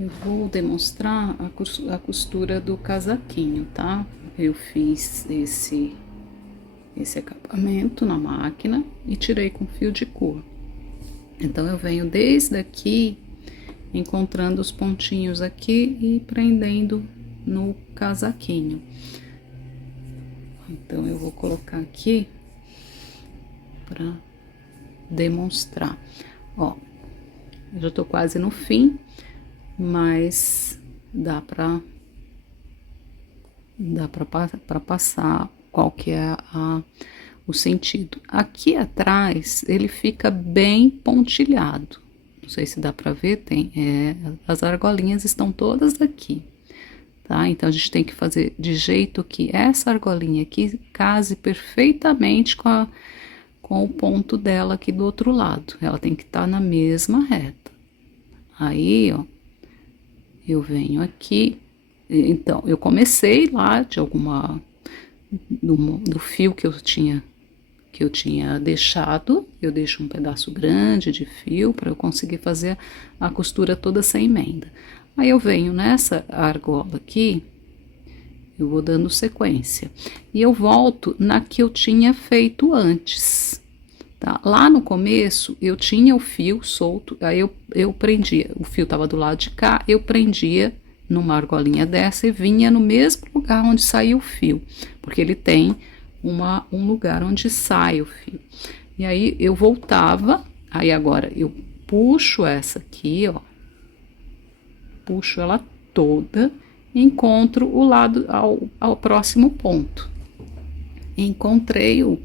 Eu vou demonstrar a costura do casaquinho, tá? Eu fiz esse acabamento na máquina e tirei com fio de cor. Então, eu venho desde aqui, encontrando os pontinhos aqui e prendendo no casaquinho. Então, eu vou colocar aqui para demonstrar. Ó, eu já tô quase no fim, mas dá para passar qual que é o sentido. Aqui atrás ele fica bem pontilhado. Não sei se dá para ver, tem as argolinhas estão todas aqui, tá? Então a gente tem que fazer de jeito que essa argolinha aqui case perfeitamente com o ponto dela aqui do outro lado. Ela tem que estar na mesma reta. Aí, ó, eu venho aqui. Então, eu comecei lá de alguma do fio que eu tinha deixado. Eu deixo um pedaço grande de fio para eu conseguir fazer a costura toda sem emenda. Aí eu venho nessa argola aqui, eu vou dando sequência e eu volto na que eu tinha feito antes. Tá? Lá no começo eu tinha o fio solto, aí eu prendia, o fio tava do lado de cá, eu prendia numa argolinha dessa e vinha no mesmo lugar onde saiu o fio, porque ele tem um lugar onde sai o fio. E aí eu voltava, aí agora eu puxo essa aqui, ó, puxo ela toda, e encontro o lado ao próximo ponto. Encontrei o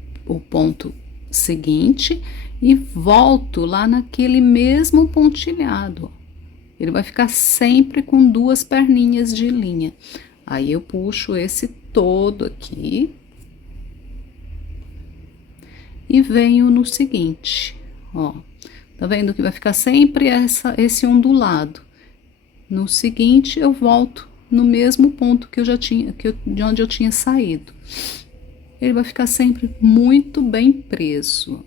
ponto seguinte e volto lá naquele mesmo pontilhado. Ele vai ficar sempre com duas perninhas de linha. Aí eu puxo esse todo aqui e venho no seguinte, ó. Tá vendo que vai ficar sempre esse ondulado. No seguinte eu volto no mesmo ponto que eu já tinha, de onde eu tinha saído. Ele vai ficar sempre muito bem preso.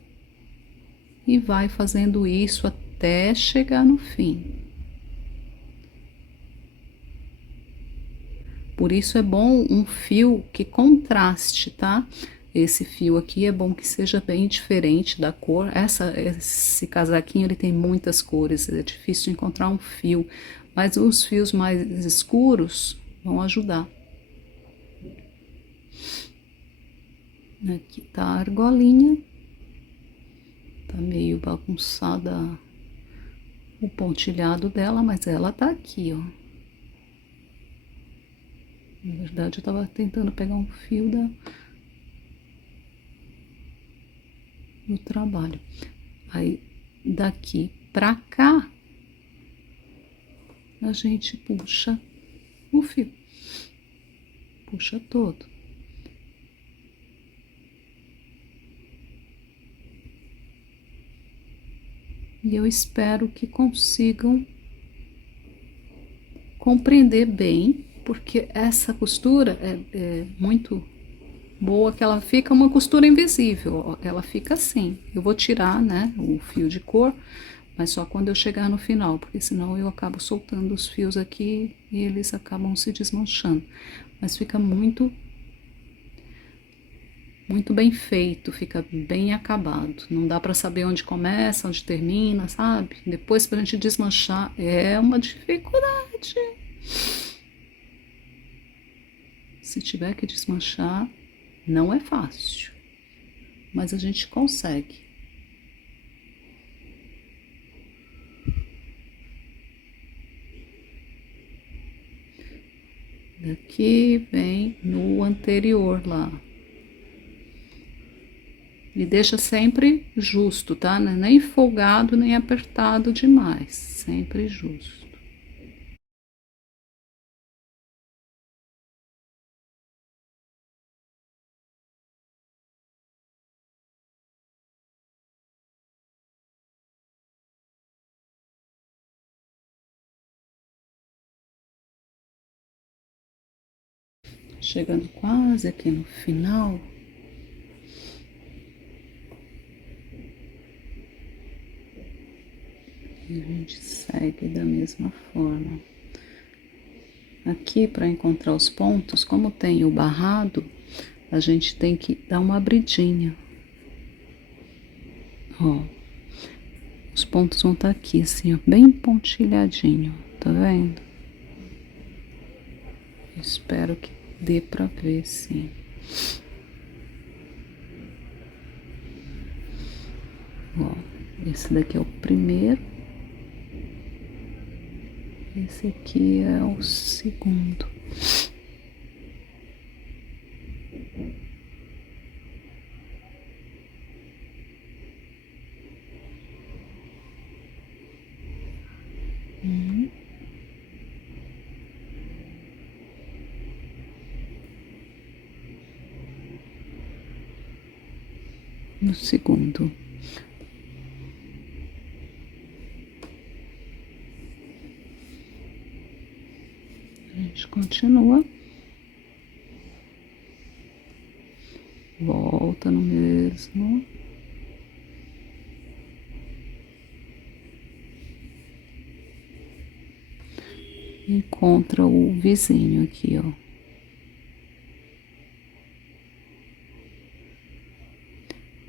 E vai fazendo isso até chegar no fim. Por isso é bom um fio que contraste, tá? Esse fio aqui é bom que seja bem diferente da cor. Esse casaquinho ele tem muitas cores, é difícil encontrar um fio, mas os fios mais escuros vão ajudar. Aqui tá a argolinha, tá meio bagunçada o pontilhado dela, mas ela tá aqui, ó. Na verdade, eu tava tentando pegar um fio do trabalho. Aí, daqui pra cá, a gente puxa o fio. Puxa todo. E eu espero que consigam compreender bem, porque essa costura é muito boa, que ela fica uma costura invisível, ó, ela fica assim. Eu vou tirar, né, o fio de cor, mas só quando eu chegar no final, porque senão eu acabo soltando os fios aqui e eles acabam se desmanchando. Mas fica muito bem feito, fica bem acabado. Não dá para saber onde começa, onde termina, sabe? Depois pra gente desmanchar é uma dificuldade. Se tiver que desmanchar, não é fácil, mas a gente consegue. Daqui vem no anterior lá. E deixa sempre justo, tá? Nem folgado, nem apertado demais. Sempre justo. Chegando quase aqui no final. E a gente segue da mesma forma. Aqui, para encontrar os pontos, como tem o barrado, a gente tem que dar uma abridinha. Ó, os pontos vão estar aqui, assim, ó, bem pontilhadinho, tá vendo? Espero que dê pra ver, sim. Ó, esse daqui é o primeiro. Esse aqui é o segundo. No segundo. A gente continua. Volta no mesmo. Encontra o vizinho aqui, ó.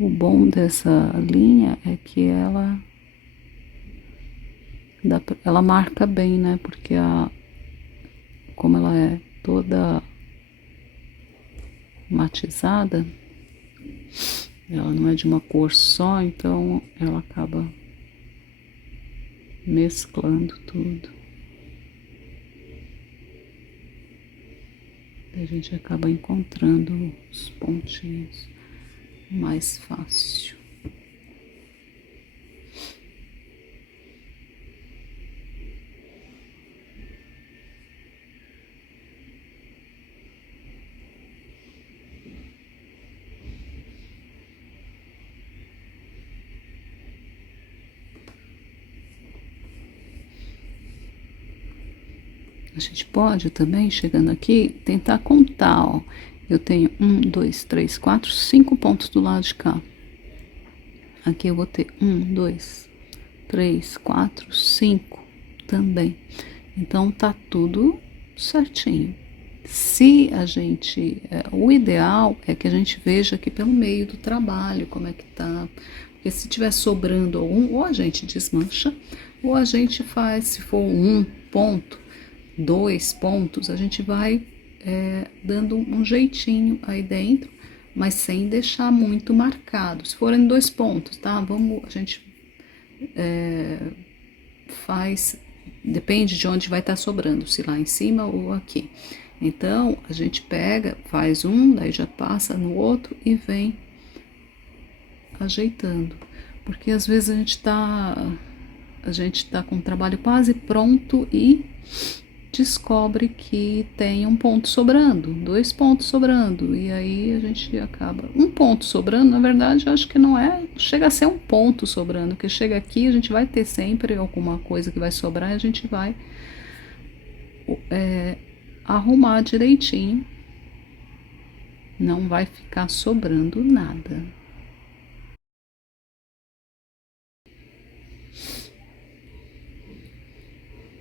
O bom dessa linha é que ela marca bem, né? Porque como ela é toda matizada, ela não é de uma cor só, então ela acaba mesclando tudo. A gente acaba encontrando os pontinhos mais fácil. A gente pode também, chegando aqui, tentar contar, ó. Eu tenho 1, 2, 3, 4, 5 pontos do lado de cá. Aqui eu vou ter 1, 2, 3, 4, 5 também. Então, tá tudo certinho. Se a gente... o ideal é que a gente veja aqui pelo meio do trabalho como é que tá. Porque se tiver sobrando algum, ou a gente desmancha, ou a gente faz, se for um ponto, 2 pontos, a gente vai dando um jeitinho aí dentro, mas sem deixar muito marcado. Se forem 2 pontos, tá? A gente faz, depende de onde vai estar sobrando, se lá em cima ou aqui. Então, a gente pega, faz um, daí já passa no outro e vem ajeitando. Porque às vezes a gente tá com o trabalho quase pronto e descobre que tem um ponto sobrando, 2 pontos sobrando, e aí a gente acaba... Um ponto sobrando, na verdade, eu acho que não chega a ser um ponto sobrando, porque chega aqui, a gente vai ter sempre alguma coisa que vai sobrar e a gente vai arrumar direitinho, não vai ficar sobrando nada.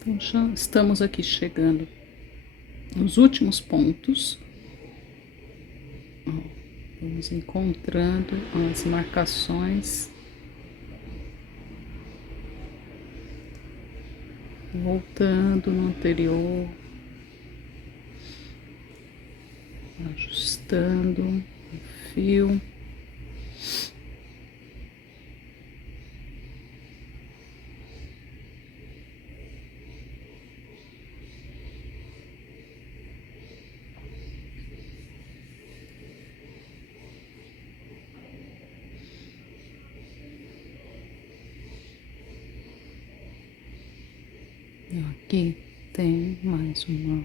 Então já estamos aqui chegando nos últimos pontos. Vamos encontrando as marcações, voltando no anterior, ajustando o fio. Aqui tem mais um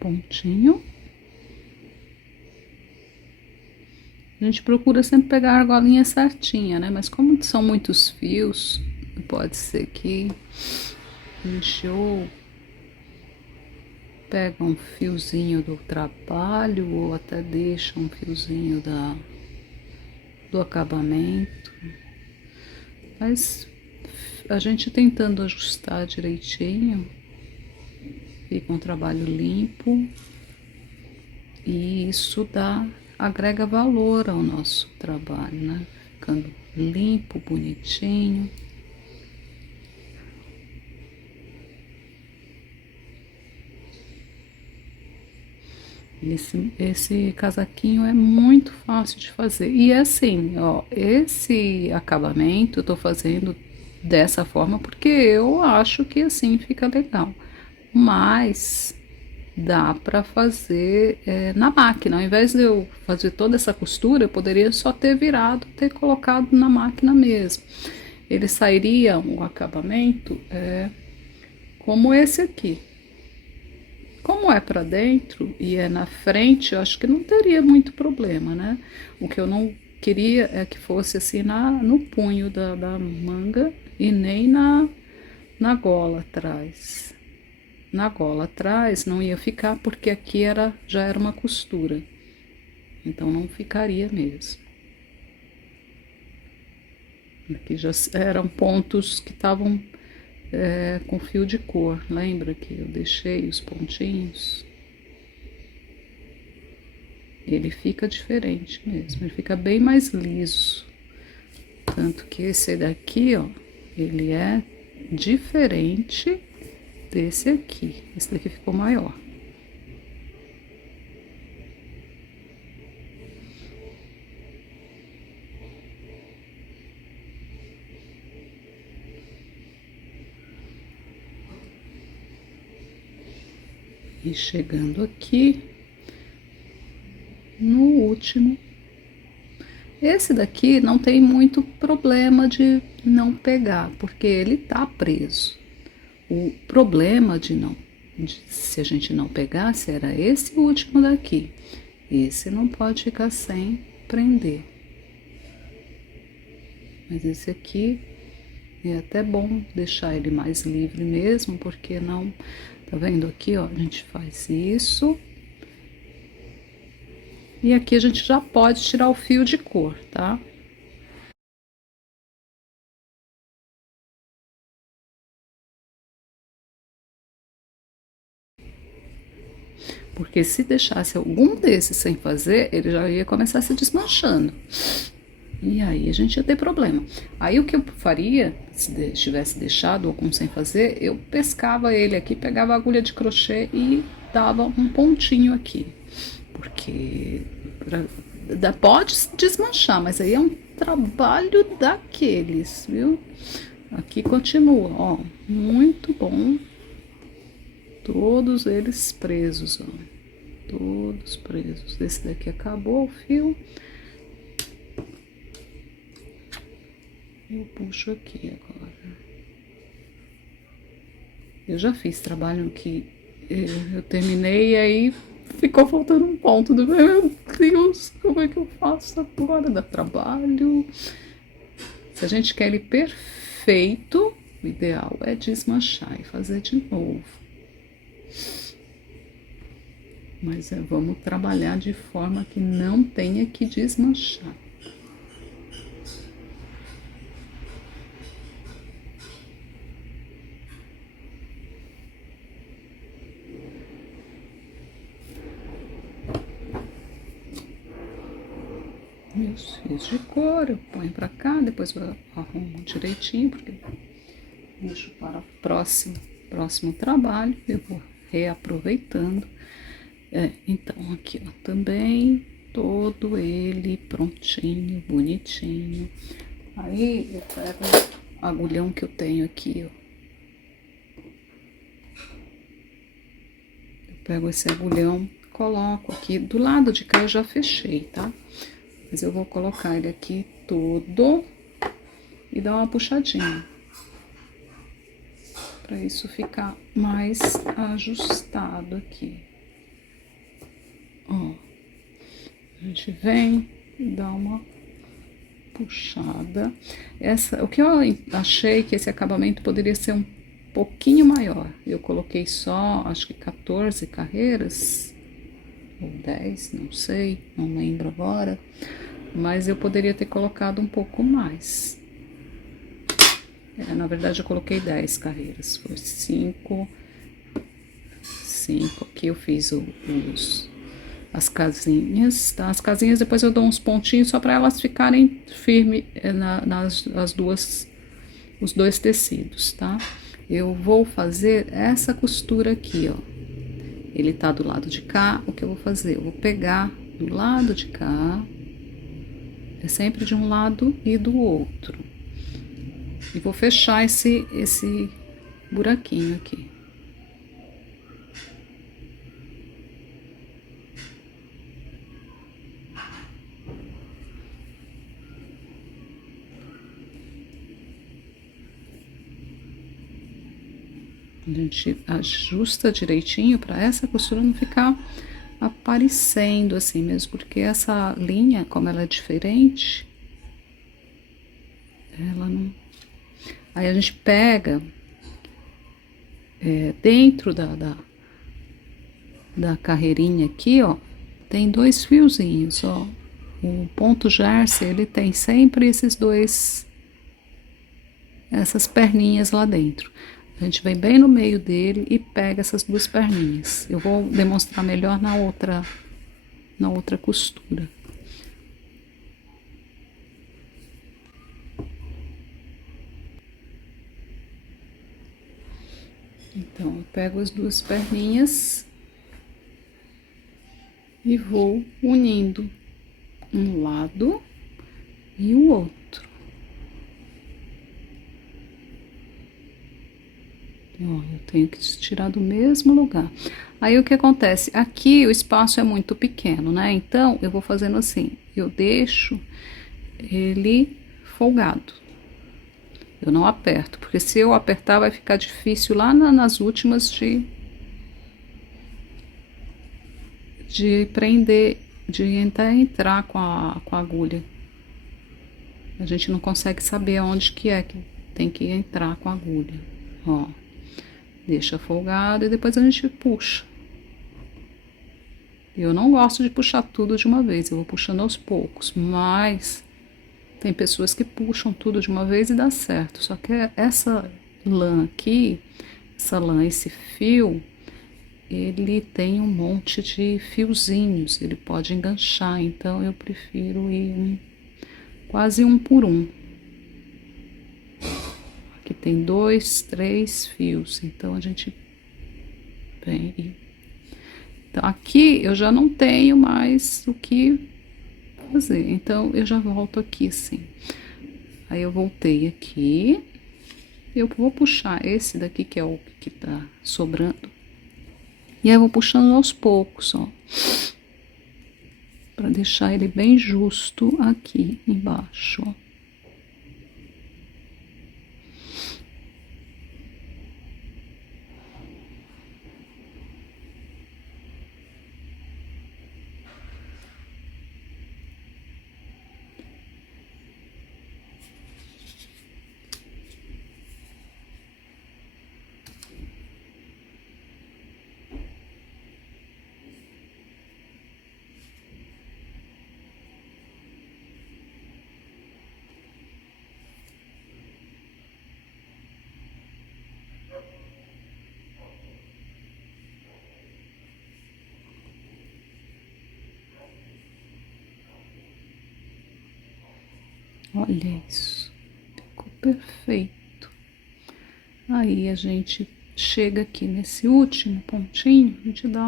pontinho. A gente procura sempre pegar a argolinha certinha, né? Mas como são muitos fios, pode ser que a gente ou pega um fiozinho do trabalho ou até deixa um fiozinho do acabamento. Mas a gente tentando ajustar direitinho, fica um trabalho limpo e isso agrega valor ao nosso trabalho, né? Ficando limpo, bonitinho. Esse casaquinho é muito fácil de fazer. E é assim, ó, esse acabamento eu tô fazendo dessa forma porque eu acho que assim fica legal. Mas dá para fazer na máquina. Ao invés de eu fazer toda essa costura, eu poderia só ter virado, ter colocado na máquina mesmo. Ele sairia um acabamento como esse aqui. Como é para dentro e é na frente, eu acho que não teria muito problema, né? O que eu não queria é que fosse assim no punho da manga e nem na gola atrás. Na gola atrás não ia ficar porque aqui já era uma costura. Então não ficaria mesmo. Aqui já eram pontos que estavam com fio de cor. Lembra que eu deixei os pontinhos? Ele fica diferente mesmo, ele fica bem mais liso. Tanto que esse daqui, ó, ele é diferente desse aqui. Esse daqui ficou maior. E chegando aqui no último. Esse daqui não tem muito problema de não pegar, porque ele tá preso. O problema se a gente não pegasse era esse último daqui. Esse não pode ficar sem prender. Mas esse aqui é até bom deixar ele mais livre mesmo, porque não... Tá vendo aqui, ó? A gente faz isso. E aqui a gente já pode tirar o fio de cor, tá? Porque se deixasse algum desses sem fazer, ele já ia começar se desmanchando. E aí a gente ia ter problema. Aí o que eu faria, se tivesse deixado algum sem fazer, eu pescava ele aqui, pegava a agulha de crochê e dava um pontinho aqui. Porque pode desmanchar, mas aí é um trabalho daqueles, viu? Aqui continua, ó, muito bom. Todos eles presos, ó. Todos presos. Esse daqui acabou o fio. Eu puxo aqui agora. Eu já fiz trabalho que eu terminei e aí ficou faltando um ponto. Meu Deus, como é que eu faço agora? Dá trabalho. Se a gente quer ele perfeito, o ideal é desmanchar e fazer de novo. Mas vamos trabalhar de forma que não tenha que desmanchar. Meus fios de cor, eu ponho pra cá, depois eu arrumo direitinho, porque deixo para o próximo trabalho, eu vou reaproveitando. Então aqui, ó, também todo ele prontinho, bonitinho. Aí eu pego o agulhão que eu tenho aqui, ó. Eu pego esse agulhão, coloco aqui, do lado de cá eu já fechei, tá? Mas eu vou colocar ele aqui todo e dar uma puxadinha. Pra isso ficar mais ajustado aqui. Ó, a gente vem e dá uma puxada. O que eu achei que esse acabamento poderia ser um pouquinho maior. Eu coloquei só, acho que 14 carreiras, ou 10, não sei, não lembro agora. Mas eu poderia ter colocado um pouco mais. Na verdade eu coloquei 10 carreiras, foi 5, aqui eu fiz as casinhas, tá? As casinhas depois eu dou uns pontinhos só para elas ficarem firmes os dois tecidos, tá? Eu vou fazer essa costura aqui, ó. Ele tá do lado de cá, o que eu vou fazer? Eu vou pegar do lado de cá, é sempre de um lado e do outro. E vou fechar esse buraquinho aqui. A gente ajusta direitinho para essa costura não ficar aparecendo assim mesmo, porque essa linha, como ela é diferente, ela não... Aí a gente pega dentro da carreirinha aqui, ó, tem 2 fiozinhos, ó. O ponto Jersey, ele tem sempre essas perninhas lá dentro. A gente vem bem no meio dele e pega essas 2 perninhas. Eu vou demonstrar melhor na outra costura. Então, eu pego as 2 perninhas e vou unindo um lado e o outro. Ó, eu tenho que tirar do mesmo lugar. Aí o que acontece? Aqui o espaço é muito pequeno, né? Então eu vou fazendo assim, eu deixo ele folgado. Eu não aperto, porque se eu apertar vai ficar difícil lá nas últimas de prender, de entrar com a agulha. A gente não consegue saber aonde que tem que entrar com a agulha. Ó, deixa folgado e depois a gente puxa. Eu não gosto de puxar tudo de uma vez, eu vou puxando aos poucos, mas tem pessoas que puxam tudo de uma vez e dá certo. Só que essa lã aqui, esse fio, ele tem um monte de fiozinhos, ele pode enganchar, então eu prefiro ir quase um por um. Aqui tem 2, 3 fios, então a gente vem e... Então aqui eu já não tenho mais o que fazer, então eu já volto aqui assim. Aí eu voltei aqui, eu vou puxar esse daqui que é o que tá sobrando. E aí eu vou puxando aos poucos, ó. Pra deixar ele bem justo aqui embaixo, ó. Olha isso, ficou perfeito. Aí a gente chega aqui nesse último pontinho, a gente dá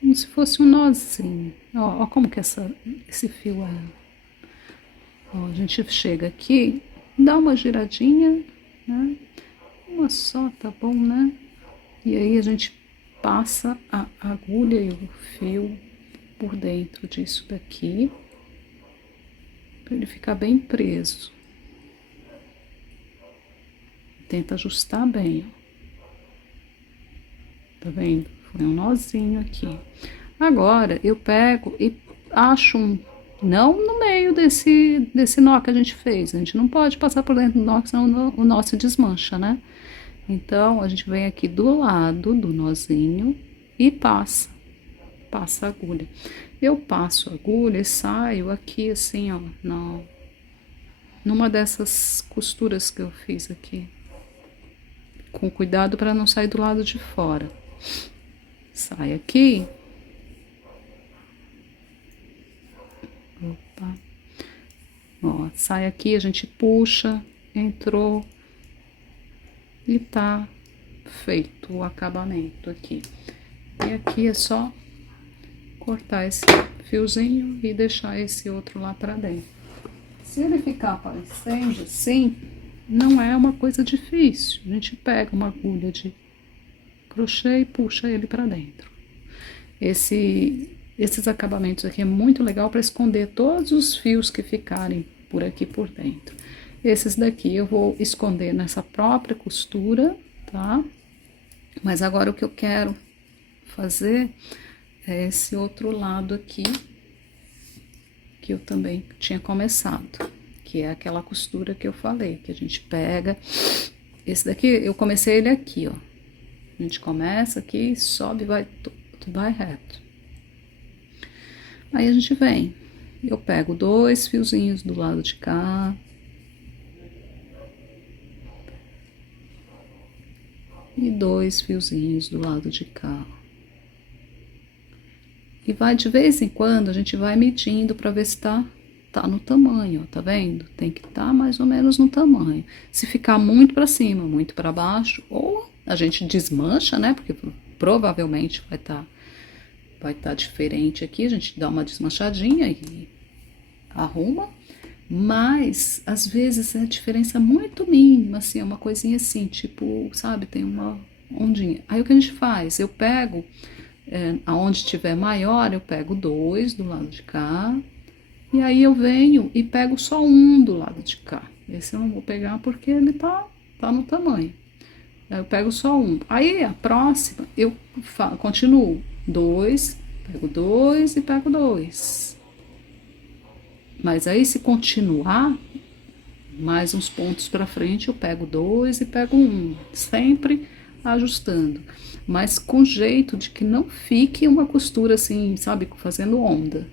como se fosse um nozinho. Ó, ó como que esse fio é. Ó, a gente chega aqui, dá uma giradinha, né? Uma só, tá bom, né? E aí a gente passa a agulha e o fio por dentro disso daqui, para ele ficar bem preso. Tenta ajustar bem, ó. Tá vendo? Foi um nozinho aqui. Agora eu pego e acho não no meio desse nó que a gente fez. A gente não pode passar por dentro do nó, senão o nó se desmancha, né? Então a gente vem aqui do lado do nozinho e passa a agulha. Eu passo a agulha e saio aqui assim, ó, numa dessas costuras que eu fiz aqui. Com cuidado para não sair do lado de fora. Sai aqui. Opa. Ó, sai aqui, a gente puxa, entrou e tá feito o acabamento aqui. E aqui é só cortar esse fiozinho e deixar esse outro lá pra dentro. Se ele ficar aparecendo assim, não é uma coisa difícil. A gente pega uma agulha de crochê e puxa ele pra dentro. Esses acabamentos aqui é muito legal para esconder todos os fios que ficarem por aqui por dentro. Esses daqui eu vou esconder nessa própria costura, tá? Mas agora o que eu quero fazer é esse outro lado aqui, que eu também tinha começado, que é aquela costura que eu falei, que a gente pega. Esse daqui, eu comecei ele aqui, ó. A gente começa aqui, sobe, vai reto. Aí a gente vem, eu pego 2 fiozinhos do lado de cá. E 2 fiozinhos do lado de cá. E vai, de vez em quando, a gente vai medindo pra ver se tá no tamanho, ó, tá vendo? Tem que estar mais ou menos no tamanho. Se ficar muito pra cima, muito pra baixo, ou a gente desmancha, né? Porque provavelmente vai tá diferente aqui, a gente dá uma desmanchadinha e arruma. Mas, às vezes, é diferença muito mínima, assim, é uma coisinha assim, tipo, sabe, tem uma ondinha. Aí, o que a gente faz? Eu pego, aonde tiver maior, eu pego 2 do lado de cá, e aí eu venho e pego só um do lado de cá. Esse eu não vou pegar porque ele tá no tamanho. Aí eu pego só um. Aí, a próxima, eu continuo. 2, pego 2 e pego 2. Mas aí, se continuar, mais uns pontos para frente, eu pego 2 e pego 1, sempre ajustando, mas com jeito de que não fique uma costura assim, sabe, fazendo onda.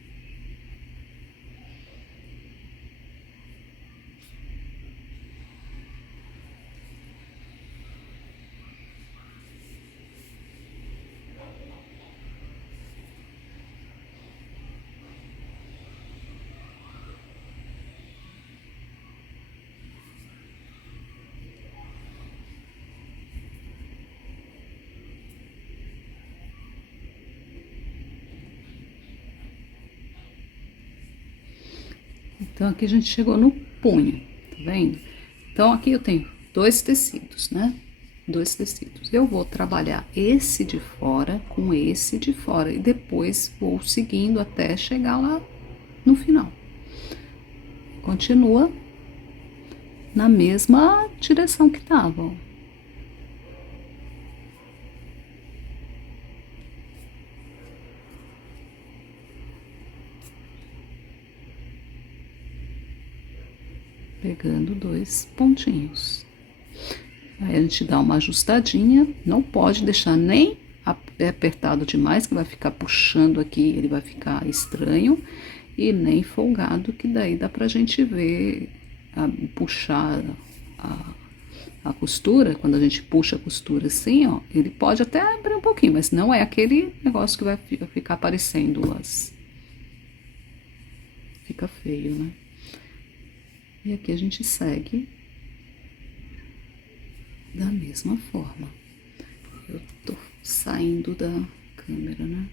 Então, aqui a gente chegou no punho, tá vendo? Então, aqui eu tenho 2 tecidos, né? 2 tecidos. Eu vou trabalhar esse de fora com esse de fora e depois vou seguindo até chegar lá no final. Continua na mesma direção que tava, ó. Pegando 2 pontinhos. Aí a gente dá uma ajustadinha, não pode deixar nem apertado demais, que vai ficar puxando aqui, ele vai ficar estranho, e nem folgado, que daí dá pra gente ver, puxar a costura. Quando a gente puxa a costura assim, ó, ele pode até abrir um pouquinho, mas não é aquele negócio que vai ficar aparecendo fica feio, né? E aqui a gente segue da mesma forma. Eu tô saindo da câmera, né?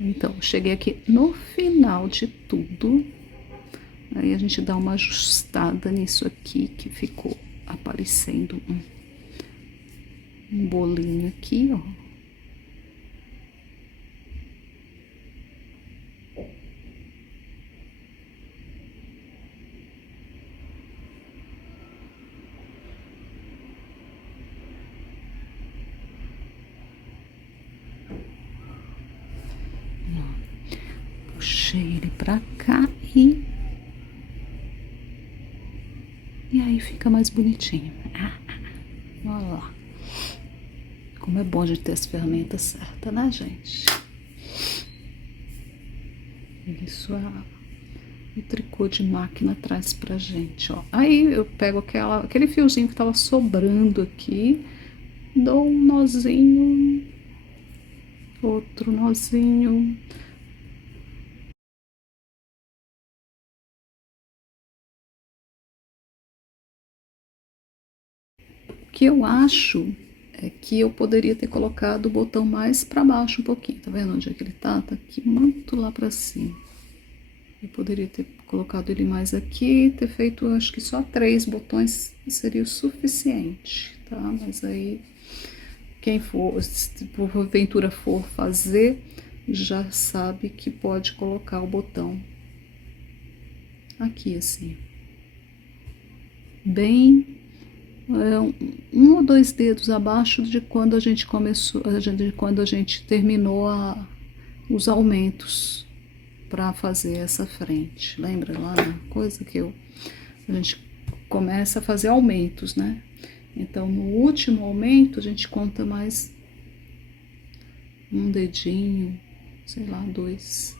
Então, cheguei aqui no final de tudo. Aí a gente dá uma ajustada nisso aqui, que ficou aparecendo um bolinho aqui, ó. Puxei ele pra cá e Aí fica mais bonitinho. Olha lá. Como é bom a gente ter as ferramentas certas, né, gente? Isso o tricô de máquina traz pra gente, ó. Aí eu pego aquele fiozinho que tava sobrando aqui, dou um nozinho, outro nozinho. O que eu acho é que eu poderia ter colocado o botão mais para baixo um pouquinho. Tá vendo onde é que ele tá? Tá aqui muito lá para cima. Eu poderia ter colocado ele mais aqui, ter feito, acho que só 3 botões seria o suficiente, tá? Mas aí, quem for, se porventura for fazer, já sabe que pode colocar o botão aqui, assim. Bem, um ou 2 dedos abaixo de quando a gente começou, de quando a gente terminou os aumentos para fazer essa frente. Lembra lá na coisa que a gente começa a fazer aumentos, né? Então, no último aumento, a gente conta mais um dedinho, sei lá, 2.